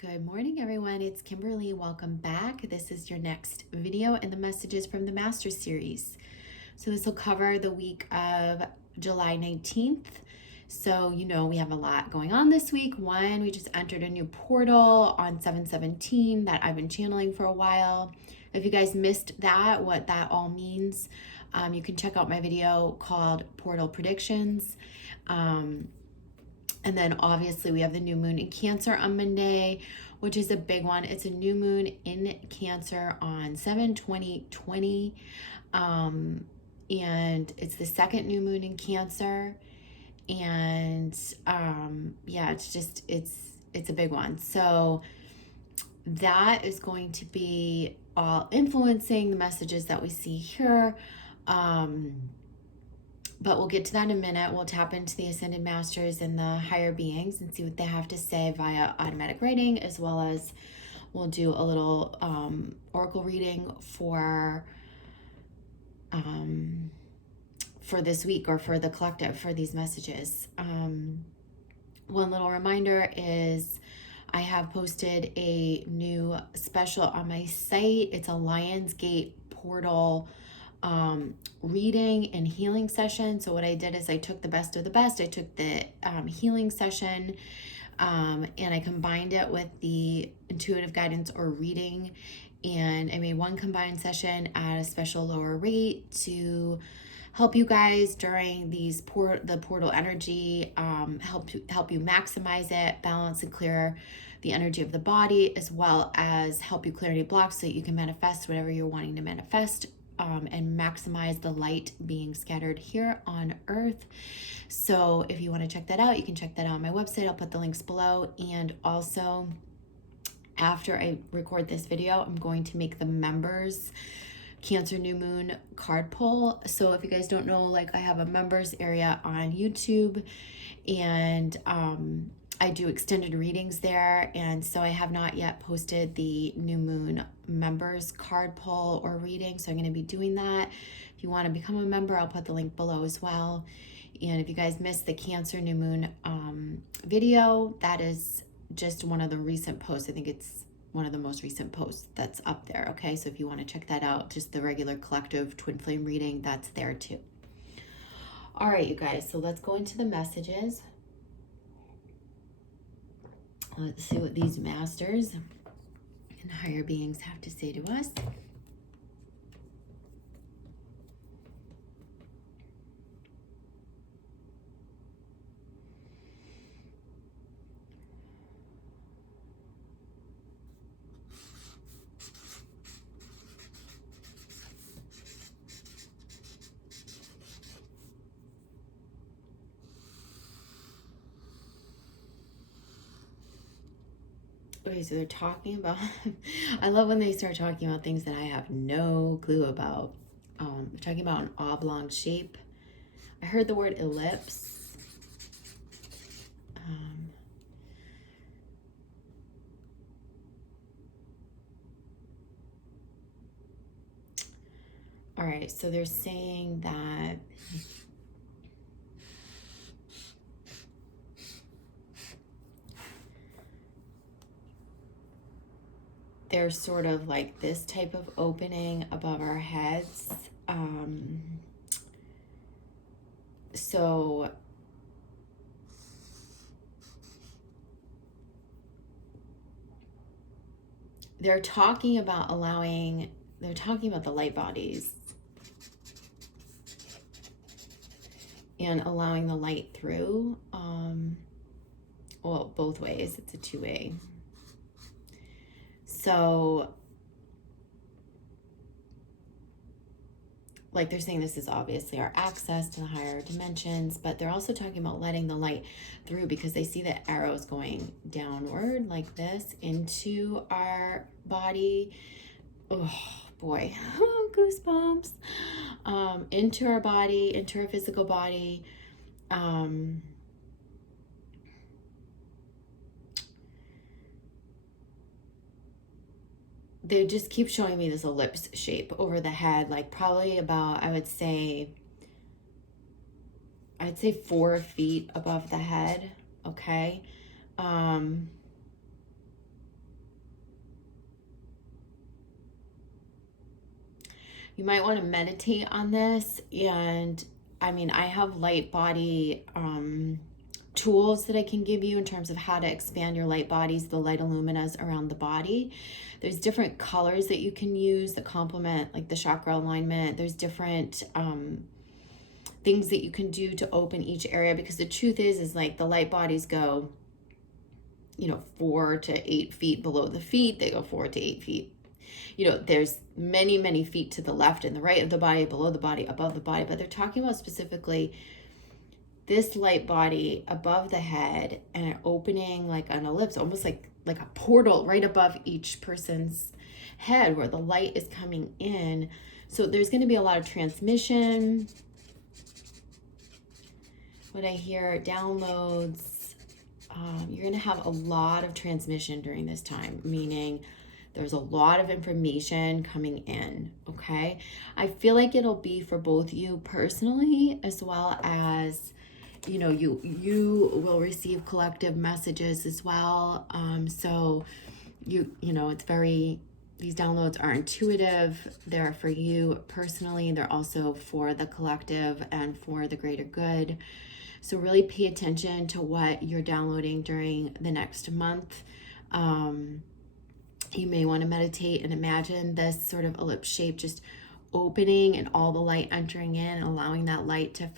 Good morning, everyone. It's Kimberly. Welcome back. This is your next video in the Messages from the Master series. So this will cover the week of July 19th. So, we have a lot going on this week. One, we just entered a new portal on 7/17 that I've been channeling for a while. If you guys missed that, what that all means, you can check out my video called Portal Predictions. And then obviously we have the new moon in Cancer on Monday, which is a big one. It's a new moon in Cancer on 7/20/20. And it's the second new moon in Cancer. And yeah, it's a big one. So that is going to be all influencing the messages that we see here. But we'll get to that in a minute. We'll tap into the Ascended Masters and the higher beings and see what they have to say via automatic writing, as well as we'll do a little oracle reading for this week, or for the collective, for these messages. One little reminder is I have posted a new special on my site. It's a Lionsgate portal reading and healing session. So what I did is I took the best of the best. I took the healing session and I combined it with the intuitive guidance or reading, and I made one combined session at a special lower rate to help you guys during these the portal energy, help you maximize it, balance and clear the energy of the body, as well as help you clear any blocks so that you can manifest whatever you're wanting to manifest, and maximize the light being scattered here on Earth. So if you want to check that out, you can check that out on my website. I'll put the links below. And also, after I record this video, I'm going to make the members Cancer New Moon card pull. So if you guys don't know, I have a members area on YouTube, and I do extended readings there, and so I have not yet posted the New Moon members card pull or reading, so I'm going to be doing that. If you want to become a member, I'll put the link below as well. And if you guys missed the Cancer New Moon video, that is just one of the recent posts. I think it's one of the most recent posts that's up there, okay? So if you want to check that out, just the regular collective twin flame reading, that's there too. All right, you guys, so let's go into the messages. Let's see what these masters and higher beings have to say to us. Okay, so they're talking about, I love when they start talking about things that I have no clue about. They're talking about an oblong shape. I heard the word ellipse. All right, so they're saying that there's sort of like this type of opening above our heads. So they're talking about they're talking about the light bodies and allowing the light through. Well, both ways, it's a two-way. So, they're saying this is obviously our access to the higher dimensions, but they're also talking about letting the light through, because they see the arrows going downward like this into our body. Oh boy, goosebumps. Into our body, into our physical body. They just keep showing me this ellipse shape over the head, probably about, I'd say 4 feet above the head, okay? you might want to meditate on this. And I mean, I have light body tools that I can give you in terms of how to expand your light bodies, the light illuminas around the body. There's different colors that you can use that complement like the chakra alignment. There's different things that you can do to open each area, because the truth is like the light bodies go, you know, 4 to 8 feet below the feet. They go 4 to 8 feet. You know, there's many, many feet to the left and the right of the body, below the body, above the body, but they're talking about specifically this light body above the head and opening like an ellipse, almost like a portal right above each person's head where the light is coming in. So there's going to be a lot of transmission. What I hear, downloads, you're going to have a lot of transmission during this time, meaning there's a lot of information coming in, okay? I feel like it'll be for both you personally as well as, you know, you will receive collective messages as well. So you know, it's very, these downloads are intuitive. They're for you personally. They're also for the collective and for the greater good. So really pay attention to what you're downloading during the next month. You may want to meditate and imagine this sort of ellipse shape just opening and all the light entering in and allowing that light to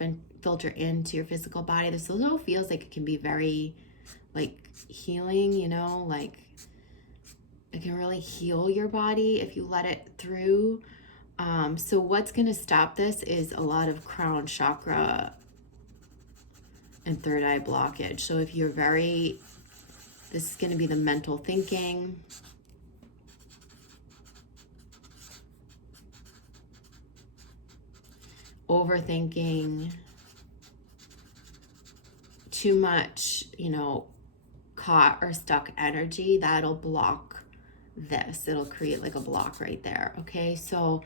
filter into your physical body. This also feels like it can be very like healing, you know, like it can really heal your body if you let it through. So what's going to stop this is a lot of crown chakra and third eye blockage. So if you're this is going to be the mental thinking. Overthinking, too much, you know, caught or stuck energy, that'll block this. It'll create like a block right there, okay? So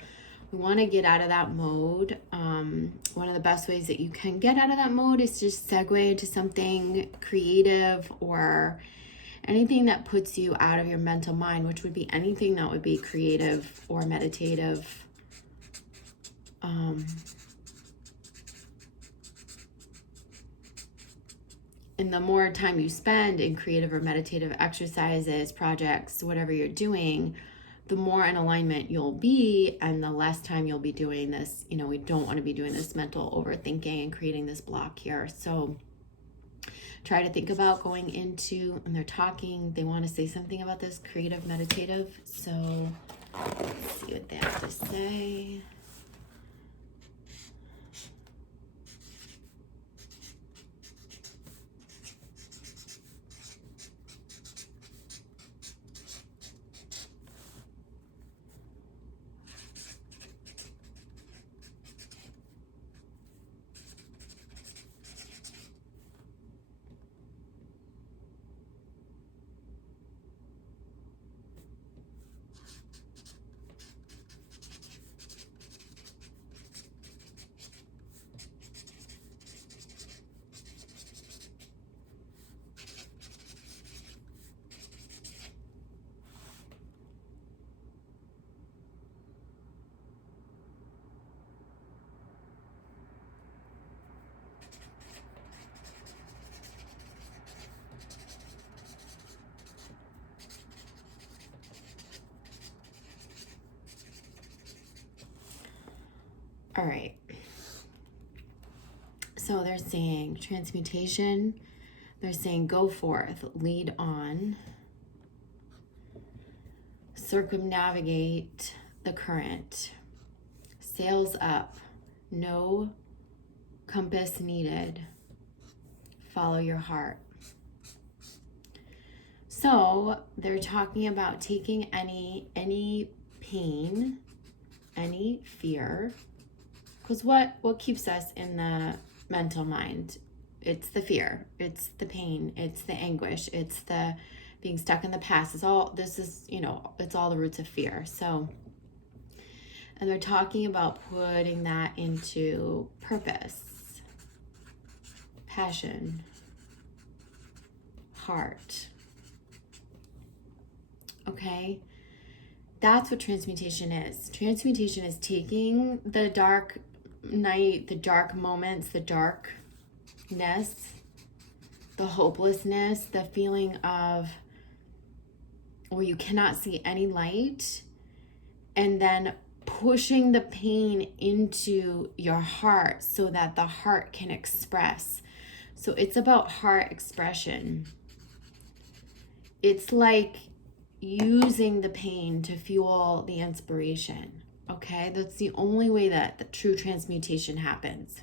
we want to get out of that mode. One of the best ways that you can get out of that mode is just segue into something creative or anything that puts you out of your mental mind, which would be anything that would be creative or meditative. And the more time you spend in creative or meditative exercises, projects, whatever you're doing, the more in alignment you'll be and the less time you'll be doing this. You know, we don't want to be doing this mental overthinking and creating this block here. So try to think about going into, and they're talking, they want to say something about this creative, meditative. So let's see what they have to say. All right. So they're saying transmutation. They're saying go forth, lead on, circumnavigate the current, sails up, no compass needed, follow your heart. So they're talking about taking any pain, any fear, because what keeps us in the mental mind? It's the fear, it's the pain, it's the anguish, it's the being stuck in the past. It's all, this is, you know, it's all the roots of fear. So, and they're talking about putting that into purpose, passion, heart. Okay. That's what transmutation is. Transmutation is taking the dark night, the dark moments, the darkness, the hopelessness, the feeling of where you cannot see any light, and then pushing the pain into your heart so that the heart can express. So it's about heart expression. It's like using the pain to fuel the inspiration. Okay, that's the only way that the true transmutation happens.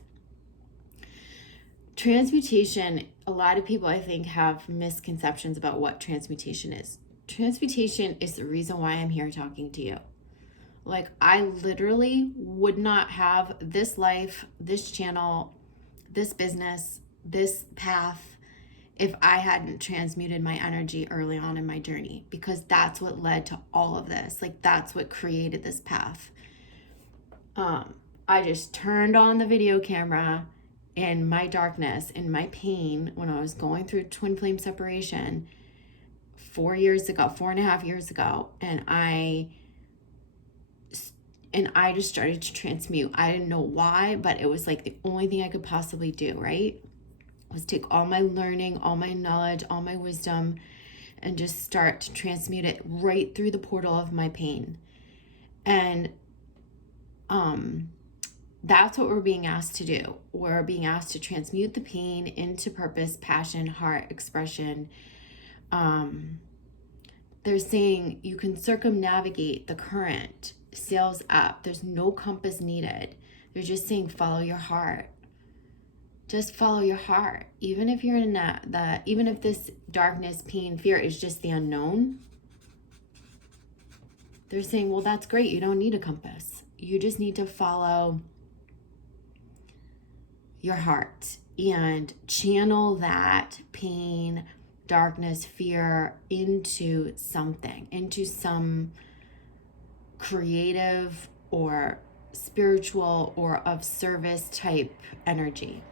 Transmutation, a lot of people I think have misconceptions about what transmutation is. Transmutation is the reason why I'm here talking to you. Like, I literally would not have this life, this channel, this business, this path if I hadn't transmuted my energy early on in my journey, because that's what led to all of this. Like, that's what created this path. I just turned on the video camera in my darkness, in my pain, when I was going through twin flame separation 4.5 years ago, and I just started to transmute. I didn't know why, but it was like the only thing I could possibly do, right? Was take all my learning, all my knowledge, all my wisdom, and just start to transmute it right through the portal of my pain. And that's what we're being asked to do. We're being asked to transmute the pain into purpose, passion, heart expression. They're saying you can circumnavigate the current, sails up. There's no compass needed. They're just saying follow your heart. Just follow your heart. Even if you're in even if this darkness, pain, fear is just the unknown, they're saying, well, that's great. You don't need a compass. You just need to follow your heart and channel that pain, darkness, fear into something, into some creative or spiritual or of service type energy.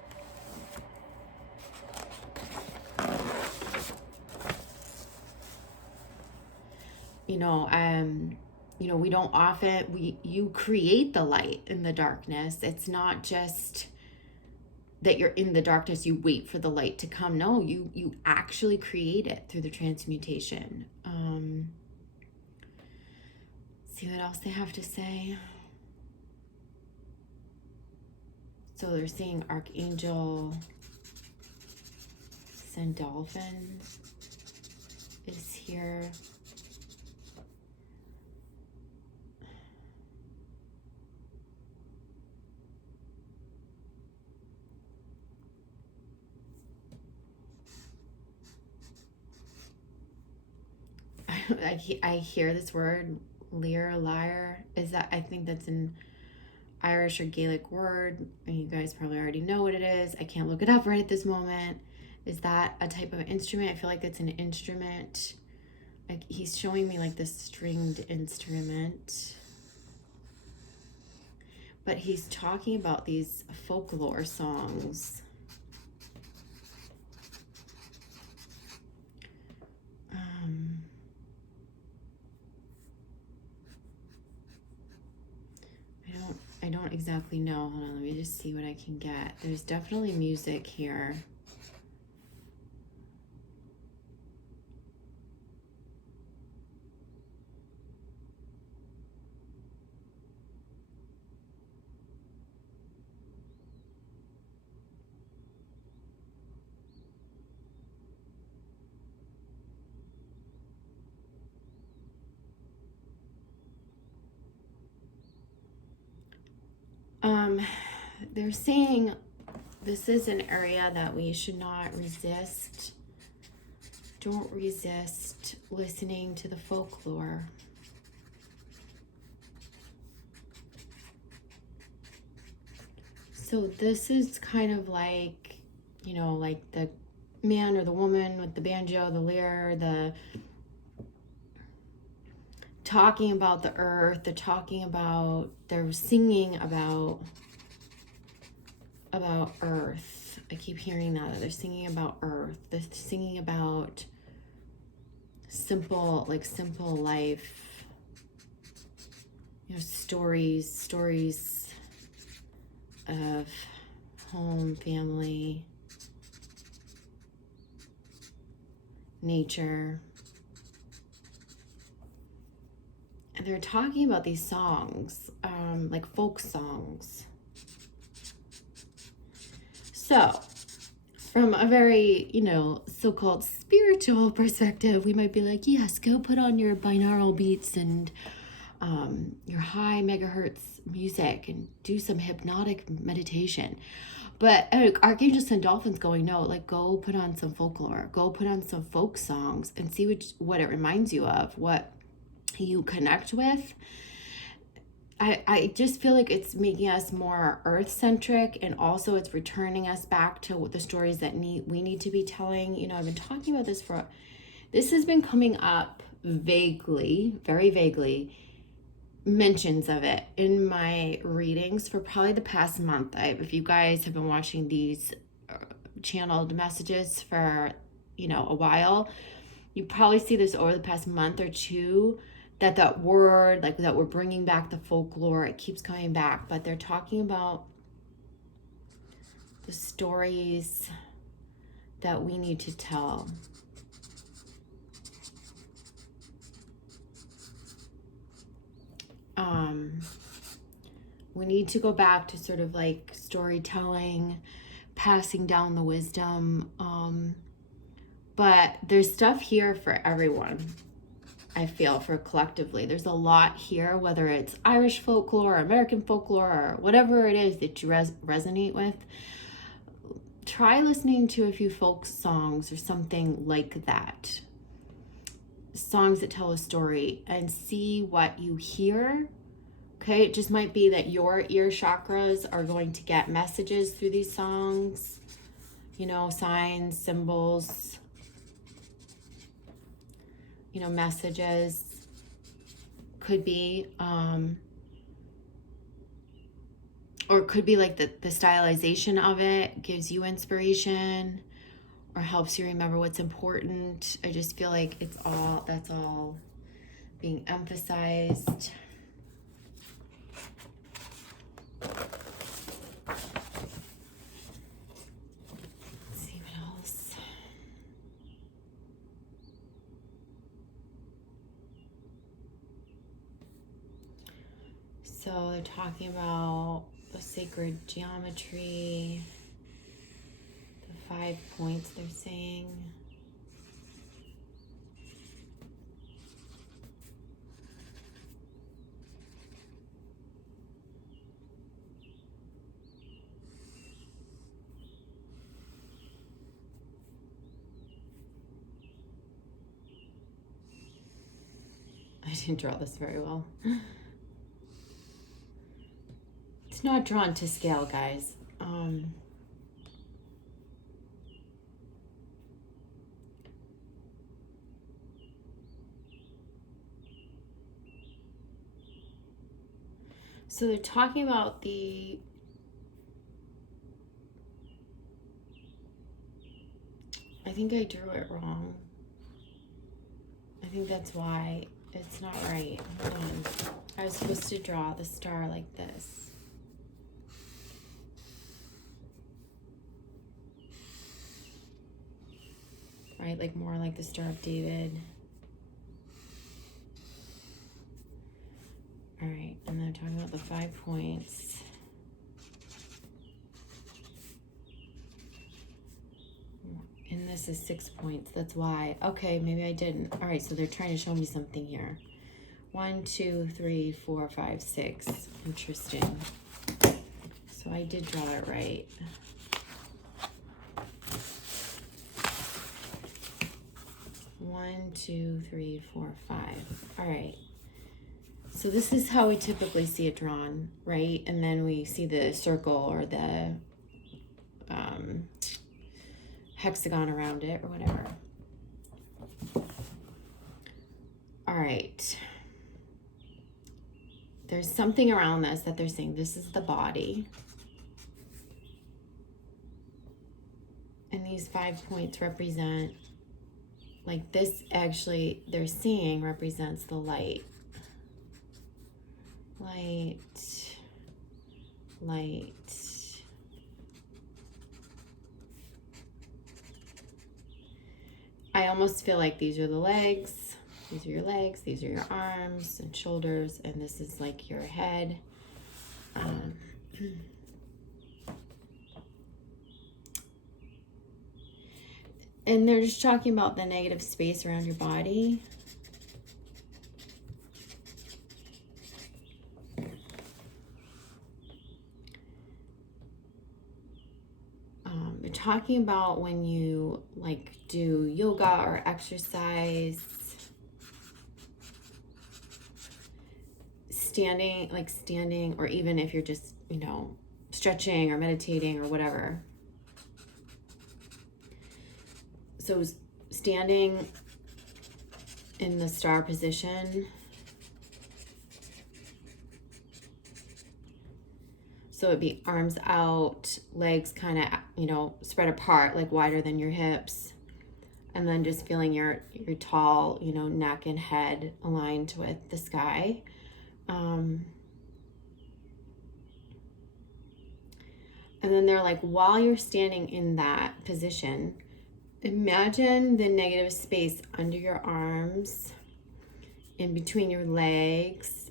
We don't often, you create the light in the darkness. It's not just that you're in the darkness, you wait for the light to come. No, you actually create it through the transmutation. See what else they have to say. So they're saying Archangel Sandalphon is here. I hear this word, LYRE. I think that's an Irish or Gaelic word, and you guys probably already know what it is. I can't look it up right at this moment. Is that a type of instrument? I feel like it's an instrument. Like, he's showing me like this stringed instrument. But he's talking about these folklore songs. I don't exactly know. Hold on, let me just see what I can get. There's definitely music here. They're saying this is an area that we should not resist. Don't resist listening to the folklore. So this is kind of like, like the man or the woman with the banjo, the lyre, the talking about the earth, they're singing about earth. I keep hearing that they're singing about earth. They're singing about simple life. stories of home, family, nature. And they're talking about these songs, like folk songs. So, from a very, so-called spiritual perspective, we might be like, yes, go put on your binaural beats and your high megahertz music and do some hypnotic meditation. But Archangel Sandalphon's going, no, like, go put on some folklore, go put on some folk songs and see what it reminds you of, what you connect with. I just feel like it's making us more earth-centric, and also it's returning us back to the stories that we need to be telling. I've been talking about this this has been coming up vaguely, very vaguely, mentions of it in my readings for probably the past month. If you guys have been watching these channeled messages for, a while, you probably see this over the past month or two, that word, like that we're bringing back the folklore, it keeps coming back, but they're talking about the stories that we need to tell. We need to go back to sort of like storytelling, passing down the wisdom, but there's stuff here for everyone. I feel for collectively, there's a lot here, whether it's Irish folklore, American folklore, or whatever it is that you resonate with. Try listening to a few folk songs or something like that. Songs that tell a story, and see what you hear. Okay, it just might be that your ear chakras are going to get messages through these songs, signs, symbols, messages. Could be, or it could be like the stylization of it gives you inspiration or helps you remember what's important. I just feel like that's all being emphasized. So they're talking about the sacred geometry, the 5 points they're saying. I didn't draw this very well. It's not drawn to scale, guys. So they're talking about I think I drew it wrong. I think that's why it's not right. Hold on. I was supposed to draw the star like this. Right, like more like the Star of David. All right, and then talking about the 5 points. And this is 6 points, that's why. Okay, maybe I didn't. All right, so they're trying to show me something here. 1, 2, 3, 4, 5, 6. Interesting. So I did draw it right. One, 2, 3, 4, 5. All right. So this is how we typically see it drawn, right? And then we see the circle or the hexagon around it or whatever. All right. There's something around this that they're saying this is the body. And these 5 points represent, like this actually, they're seeing represents the light. light, light. I almost feel like these are the legs. These are your legs, these are your arms and shoulders, and this is like your head. And they're just talking about the negative space around your body. They're talking about when you like do yoga or exercise, standing, or even if you're just, you know, stretching or meditating or whatever. So standing in the star position. So it'd be arms out, legs kind of, you know, spread apart, like wider than your hips. And then just feeling your tall, you know, neck and head aligned with the sky. And then they're like, while you're standing in that position, imagine the negative space under your arms, in between your legs,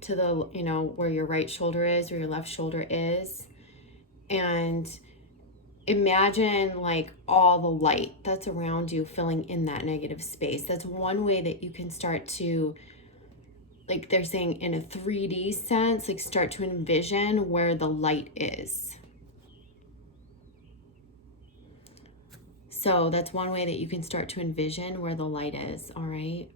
to the, you know, where your right shoulder is, where your left shoulder is. And imagine like all the light that's around you filling in that negative space. That's one way that you can start to, like they're saying in a 3D sense, like start to envision where the light is. So that's one way that you can start to envision where the light is, all right?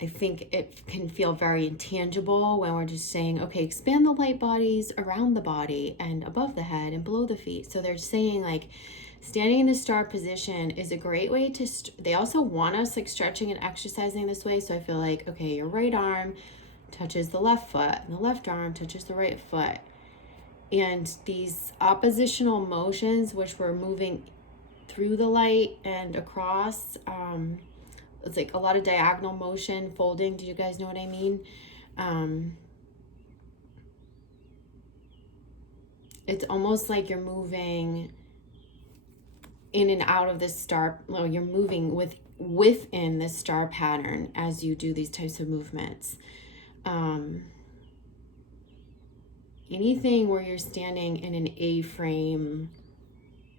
I think it can feel very intangible when we're just saying, okay, expand the light bodies around the body and above the head and below the feet. So they're saying like standing in the star position is a great way to, they also want us like stretching and exercising this way. So I feel like, okay, your right arm touches the left foot and the left arm touches the right foot. And these oppositional motions, which we're moving through the light and across, it's like a lot of diagonal motion, folding. Do you guys know what I mean? It's almost like you're moving in and out of this star, well, you're moving within this star pattern as you do these types of movements. Anything where you're standing in an A-frame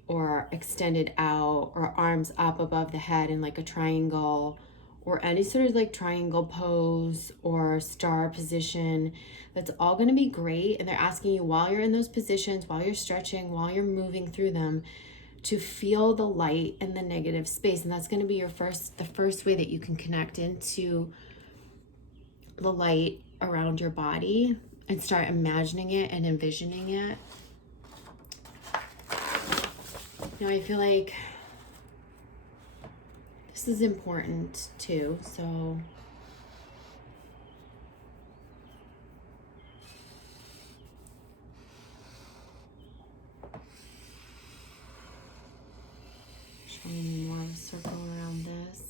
or extended out or arms up above the head in like a triangle or any sort of like triangle pose or star position, that's all going to be great. And they're asking you while you're in those positions, while you're stretching, while you're moving through them, to feel the light and the negative space. And that's going to be the first way that you can connect into the light around your body and start imagining it and envisioning it. Now I feel like this is important too, so showing more of a circle around this.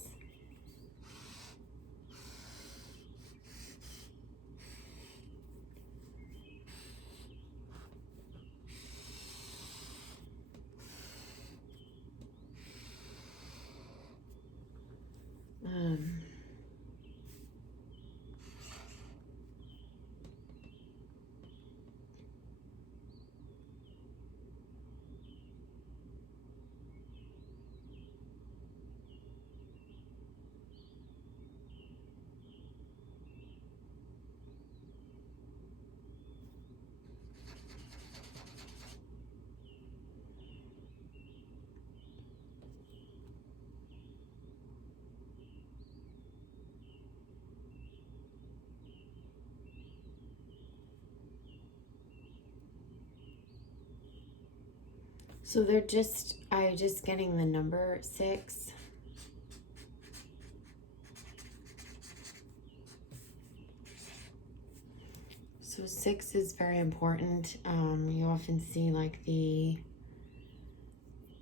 So I'm just getting the number 6. So 6 is very important. You often see like the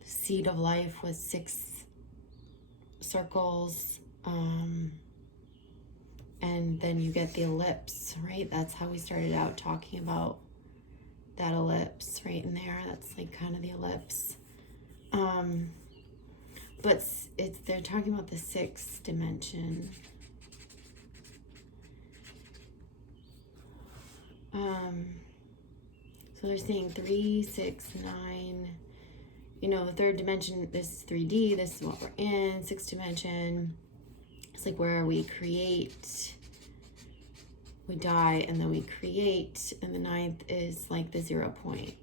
seed of life with 6 circles. And then you get the ellipse, right? That's how we started out talking about that ellipse right in there. That's like kind of the ellipse. But they're talking about the sixth dimension. So they're saying 3, 6, 9. You know, the third dimension, this is 3D, this is what we're in. Sixth dimension, it's like where we create, we die, and then we create. And the ninth is like the 0 point.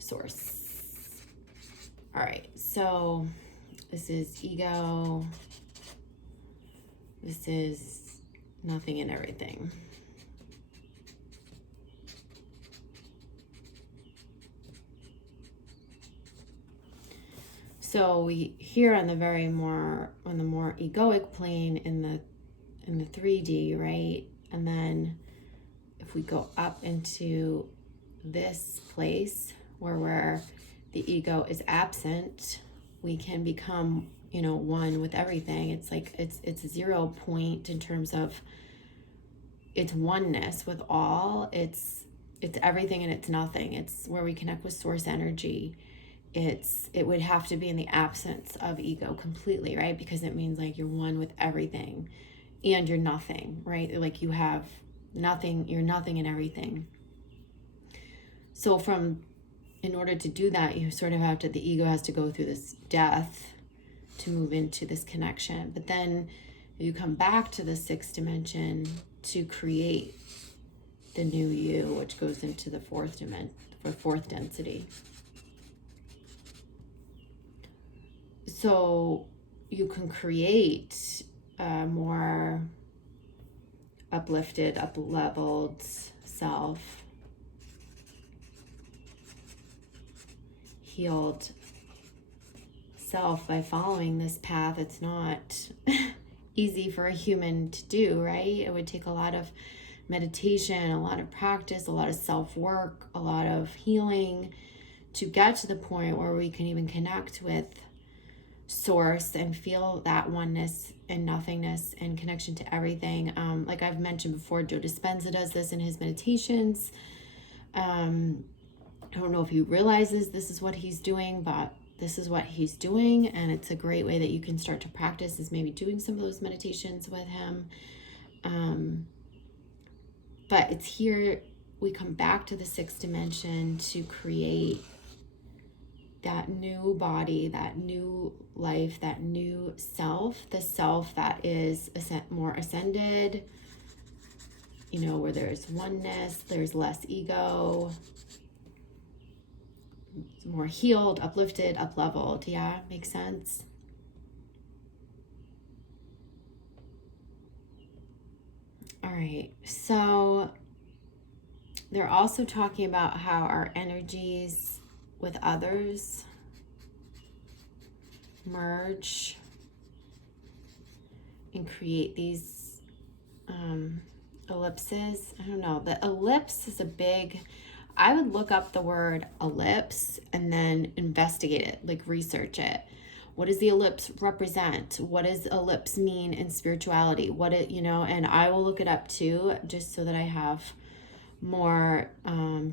Source. All right, so this is ego. This is nothing and everything. So we here on the more egoic plane in the 3D, right? And then if we go up into this place where the ego is absent, we can become, you know, one with everything. It's like it's a 0 point in terms of it's oneness with all. It's everything and it's nothing. It's where we connect with source energy. It would have to be in the absence of ego completely, right? Because it means like you're one with everything and you're nothing, right? Like you have nothing, you're nothing and everything. So in order to do that, you sort of have to, the ego has to go through this death to move into this connection. But then you come back to the sixth dimension to create the new you, which goes into the fourth density. So you can create a more uplifted, up-leveled self, healed self by following this path. It's not easy for a human to do, right? It would take a lot of meditation, a lot of practice, a lot of self-work, a lot of healing to get to the point where we can even connect with source and feel that oneness and nothingness and connection to everything. Like I've mentioned before, Joe Dispenza does this in his meditations. I don't know if he realizes this is what he's doing, but this is what he's doing, and it's a great way that you can start to practice is maybe doing some of those meditations with him. But it's here we come back to the sixth dimension to create that new body, that new life, that new self, the self that is more ascended, you know, where there's oneness, there's less ego, it's more healed, uplifted, up-leveled. Yeah, makes sense. All right, so they're also talking about how our energies with others merge and create these ellipses. I don't know. The ellipse is I would look up the word ellipse and then investigate it, like research it. What does the ellipse represent? What does ellipse mean in spirituality? And I will look it up too, just so that I have more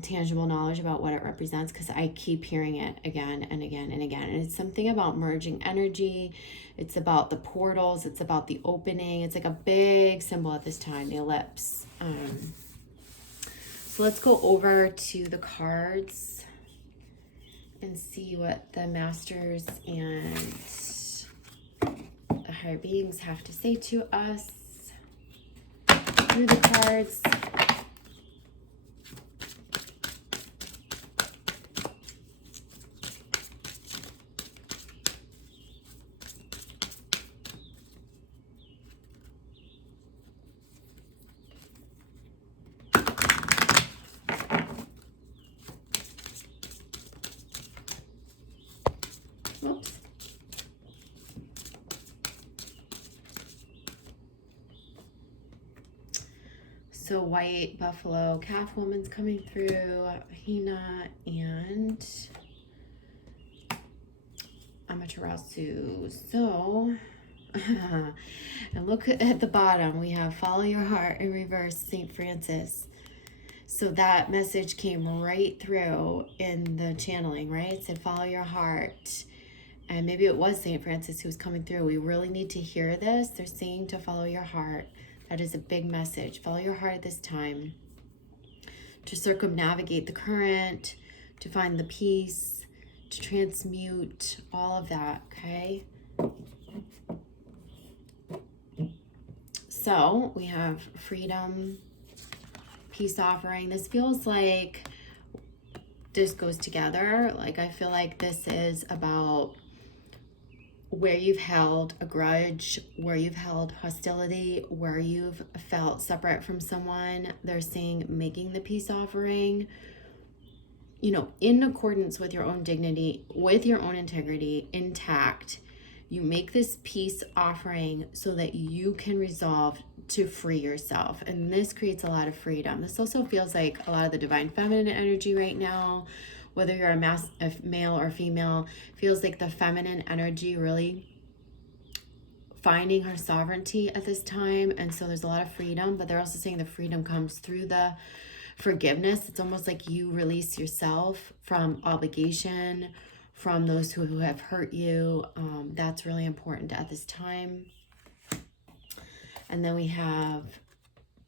tangible knowledge about what it represents, because I keep hearing it again and again and again. And it's something about merging energy. It's about the portals. It's about the opening. It's like a big symbol at this time, the ellipse. So let's go over to the cards and see what the masters and the higher beings have to say to us through the cards. Oops. So white buffalo calf woman's coming through, Hina and Amaterasu. So And look at the bottom, we have follow your heart in reverse, St. Francis. So that message came right through in the channeling, right? It said follow your heart. And maybe it was St. Francis who was coming through. We really need to hear this. They're saying to follow your heart. That is a big message. Follow your heart at this time. To circumnavigate the current, to find the peace, to transmute, all of that, okay? So we have freedom, peace offering. This feels like this goes together. Like, I feel like this is about where you've held a grudge, where you've held hostility, where you've felt separate from someone. They're saying making the peace offering, you know, in accordance with your own dignity, with your own integrity intact. You make this peace offering so that you can resolve to free yourself. And this creates a lot of freedom. This also feels like a lot of the divine feminine energy right now, whether you're a male or female, feels like the feminine energy really finding her sovereignty at this time. And so there's a lot of freedom, but they're also saying the freedom comes through the forgiveness. It's almost like you release yourself from obligation, from those who have hurt you. That's really important at this time. And then we have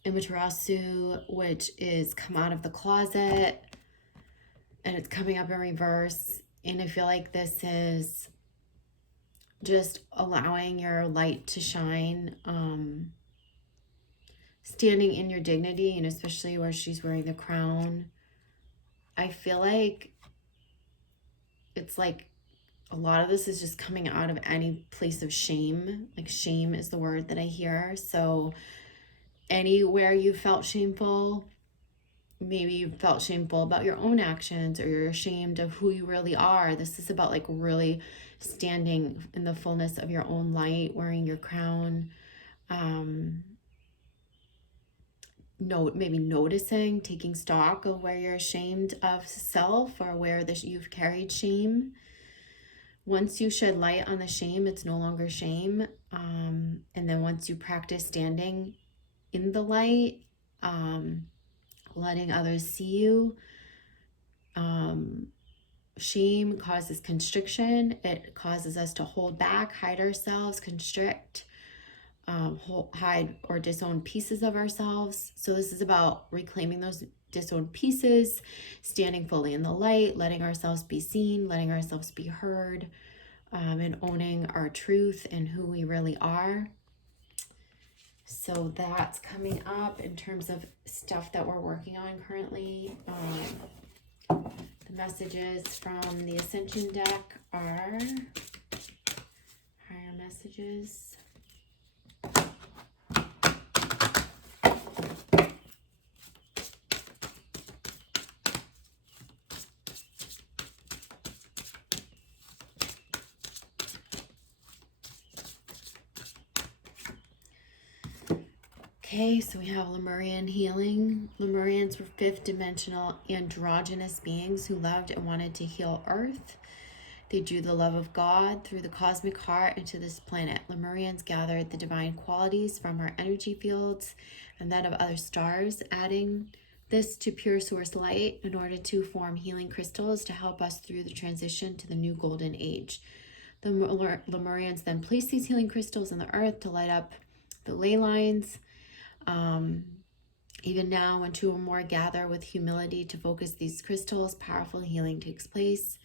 Amaterasu, which is come out of the closet, and it's coming up in reverse. And I feel like this is just allowing your light to shine, standing in your dignity, and especially where she's wearing the crown. I feel like it's like a lot of this is just coming out of any place of shame. Like, shame is the word that I hear. So anywhere you felt shameful, maybe you felt shameful about your own actions, or you're ashamed of who you really are. This is about like really standing in the fullness of your own light, wearing your crown. Maybe noticing, taking stock of where you're ashamed of self, or where you've carried shame. Once you shed light on the shame, it's no longer shame. And then once you practice standing in the light, letting others see you, shame causes constriction. It causes us to hold back, hide ourselves, constrict, hide or disown pieces of ourselves. So this is about reclaiming those disowned pieces, standing fully in the light, letting ourselves be seen, letting ourselves be heard, and owning our truth and who we really are. So that's coming up in terms of stuff that we're working on currently. The messages from the Ascension deck are higher messages. Okay, so we have Lemurian healing. Lemurians were fifth dimensional androgynous beings who loved and wanted to heal Earth. They drew the love of God through the cosmic heart into this planet. Lemurians gathered the divine qualities from our energy fields and that of other stars, adding this to pure source light in order to form healing crystals to help us through the transition to the new golden age. The Lemurians then placed these healing crystals in the earth to light up the ley lines. Even now, when two or more gather with humility to focus these crystals, powerful healing takes place.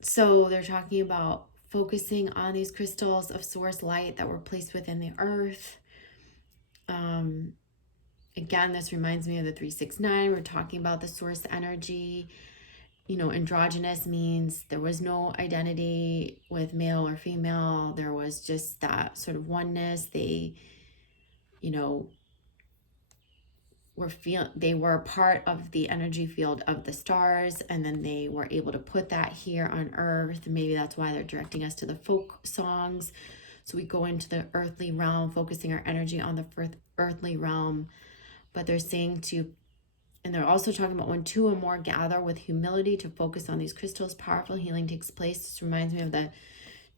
So they're talking about focusing on these crystals of source light that were placed within the earth. Again, this reminds me of the 369. We're talking about the source energy. You know, androgynous means there was no identity with male or female. There was just that sort of oneness. They, you know, they were part of the energy field of the stars, and then they were able to put that here on earth. Maybe that's why they're directing us to the folk songs. So we go into the earthly realm, focusing our energy on the earthly realm. But they're saying to, And they're also talking about when two or more gather with humility to focus on these crystals, powerful healing takes place. This reminds me of the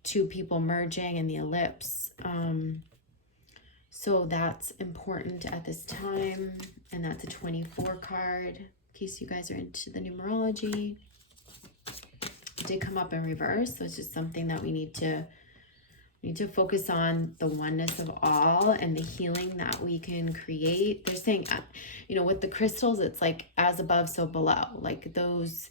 two people merging in the ellipse. So that's important at this time. And that's a 24 card, in case you guys are into the numerology. It did come up in reverse, so it's just something that we need to focus on, the oneness of all and the healing that we can create. They're saying, you know, with the crystals, it's like as above, so below. Like those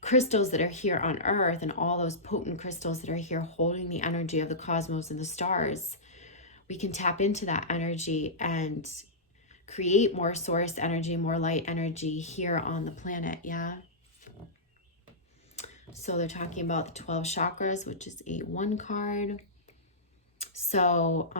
crystals that are here on Earth and all those potent crystals that are here holding the energy of the cosmos and the stars, we can tap into that energy and create more source energy, more light energy here on the planet. Yeah. So they're talking about the 12 chakras, which is a 1 card. So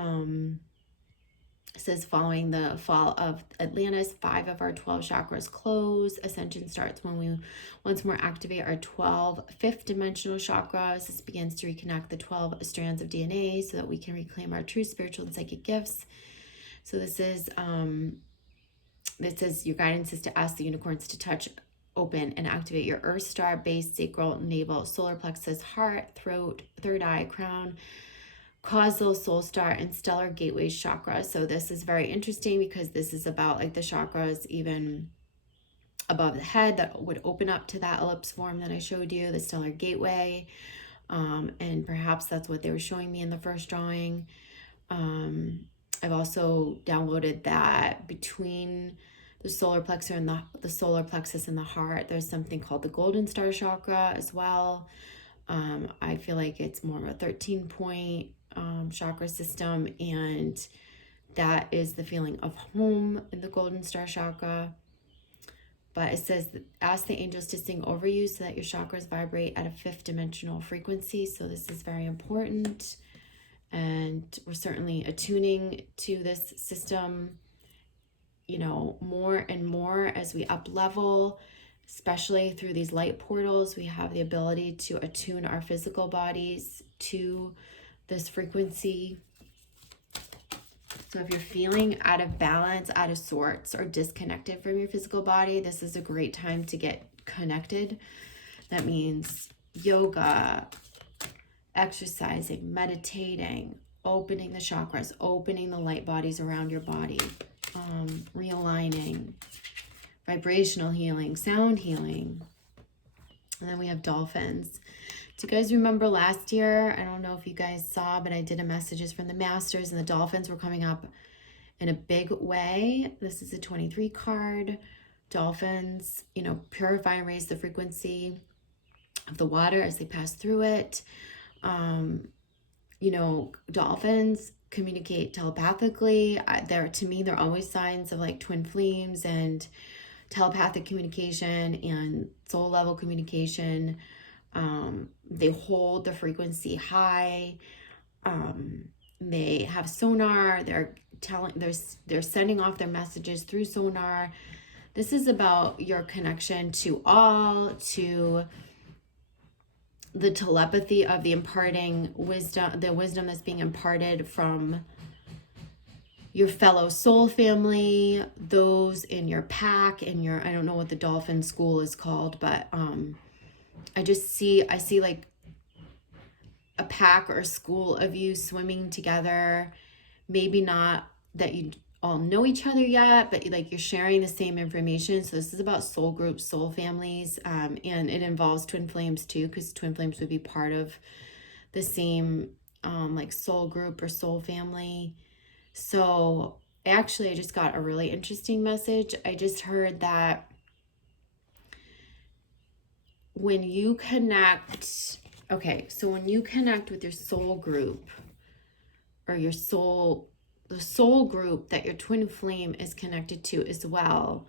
it says following the fall of Atlantis, 5 of our 12 chakras close. Ascension starts when we once more activate our 12 fifth dimensional chakras. This begins to reconnect the 12 strands of DNA so that we can reclaim our true spiritual and psychic gifts. So this is it says your guidance is to ask the unicorns to touch, open, and activate your earth star, base, sacral, navel, solar plexus, heart, throat, third eye, crown, causal, soul star, and stellar gateways chakra. So this is very interesting because this is about like the chakras even above the head that would open up to that ellipse form that I showed you, the stellar gateway. And perhaps that's what they were showing me in the first drawing. I've also downloaded that between the solar plexus and the solar plexus and the heart, there's something called the golden star chakra as well. I feel like it's more of a 13-point chakra system, and that is the feeling of home in the golden star chakra. But it says, ask the angels to sing over you so that your chakras vibrate at a 5th dimensional frequency. So this is very important, and we're certainly attuning to this system, you know, more and more as we up level, especially through these light portals. We have the ability to attune our physical bodies to this frequency. So if you're feeling out of balance, out of sorts, or disconnected from your physical body, this is a great time to get connected. That means yoga, exercising, meditating, opening the chakras, opening the light bodies around your body, realigning, vibrational healing, sound healing. And then we have dolphins. Do you guys remember last year? I don't know if you guys saw, but I did a messages from the masters, and the dolphins were coming up in a big way. This is a 23 card. Dolphins, you know, purify and raise the frequency of the water as they pass through it. You know, dolphins communicate telepathically. To me, they're always signs of like twin flames and telepathic communication and soul level communication. They hold the frequency high. They have sonar. They're sending off their messages through sonar. This is about your connection to all, to the telepathy of the imparting wisdom, the wisdom that's being imparted from your fellow soul family, those in your pack, in your, I don't know what the dolphin school is called, but I see like a pack or a school of you swimming together. Maybe not that you all know each other yet, but like you're sharing the same information. So this is about soul groups, soul families, and it involves twin flames too, because twin flames would be part of the same like soul group or soul family. So actually, I just got a really interesting message. I just heard that when you connect, when you connect with your soul group or your soul, the soul group that your twin flame is connected to as well,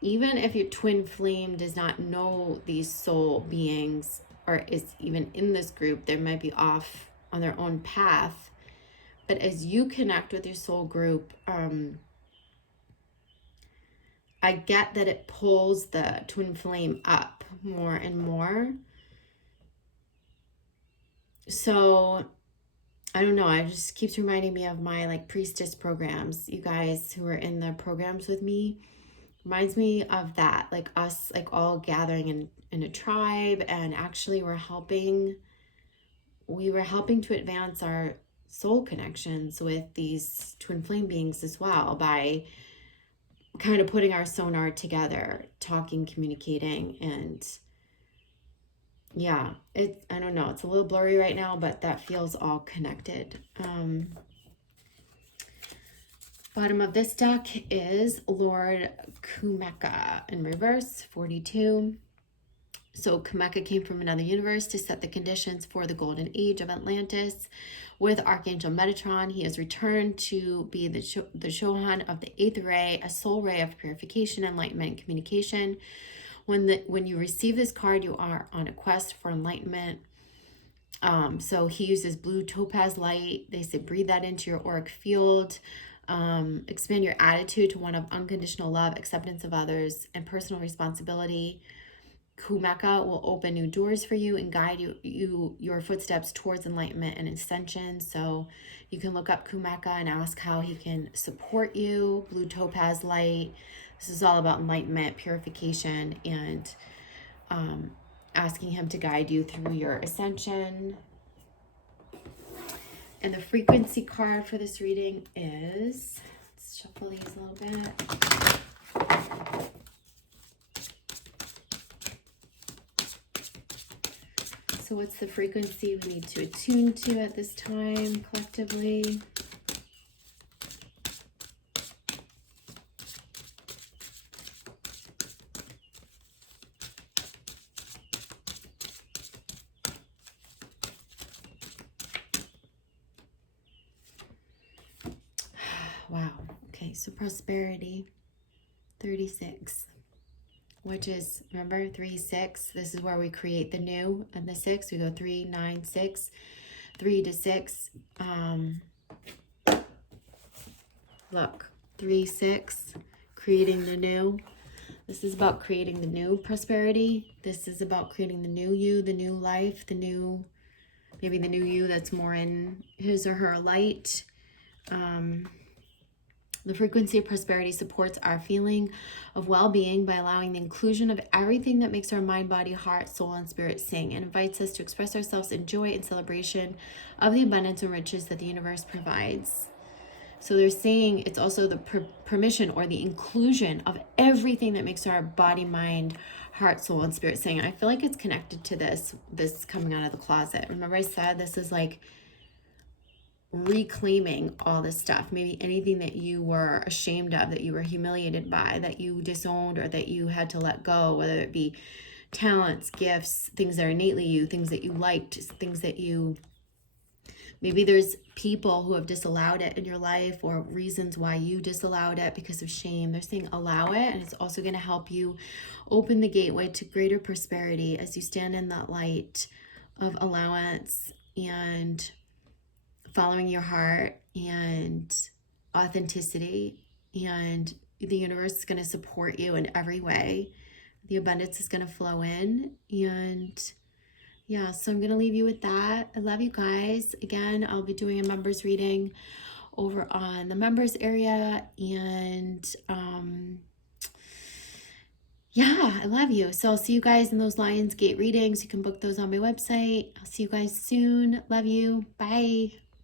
even if your twin flame does not know these soul beings or is even in this group, they might be off on their own path. But as you connect with your soul group, I get that it pulls the twin flame up more and more. So I don't know, it just keeps reminding me of my like priestess programs. You guys who are in the programs with me, Reminds me of that, like us, like all gathering in a tribe, and actually we were helping to advance our soul connections with these twin flame beings as well by kind of putting our sonar together, talking, communicating, and yeah, I don't know, it's a little blurry right now, but that feels all connected. Bottom of this deck is Lord Kumeka in reverse, 42. So Kumeka came from another universe to set the conditions for the golden age of Atlantis. With Archangel Metatron, he has returned to be the Shohan of the 8th ray, a soul ray of purification, enlightenment, and communication. When you receive this card, you are on a quest for enlightenment. So he uses blue topaz light. They say breathe that into your auric field. Expand your attitude to one of unconditional love, acceptance of others, and personal responsibility. Kumeka will open new doors for you and guide your footsteps towards enlightenment and ascension. So you can look up Kumeka and ask how he can support you. Blue topaz light. This is all about enlightenment, purification, and asking him to guide you through your ascension. And the frequency card for this reading is, let's shuffle these a little bit. So what's the frequency we need to attune to at this time collectively? Wow. Okay, so prosperity, 36, which is, remember, 3, 6. This is where we create the new, and the 6, we go 3, 9, 6, 3 to 6. Look, 3, 6, creating the new. This is about creating the new prosperity. This is about creating the new you, the new life, the new, maybe the new you that's more in his or her light. The frequency of prosperity supports our feeling of well-being by allowing the inclusion of everything that makes our mind, body, heart, soul, and spirit sing, and invites us to express ourselves in joy and celebration of the abundance and riches that the universe provides. So they're saying it's also the permission or the inclusion of everything that makes our body, mind, heart, soul, and spirit sing. I feel like it's connected to this coming out of the closet. Remember I said this is like reclaiming all this stuff, maybe anything that you were ashamed of, that you were humiliated by, that you disowned, or that you had to let go, whether it be talents, gifts, things that are innately you, things that you liked, things that you, maybe there's people who have disallowed it in your life, or reasons why you disallowed it because of shame. They're saying allow it, and it's also going to help you open the gateway to greater prosperity as you stand in that light of allowance and following your heart and authenticity, and the universe is going to support you in every way. The abundance is going to flow in, and yeah, so I'm going to leave you with that. I love you guys. Again, I'll be doing a members reading over on the members area, and yeah, I love you. So I'll see you guys in those Lionsgate readings. You can book those on my website. I'll see you guys soon. Love you. Bye.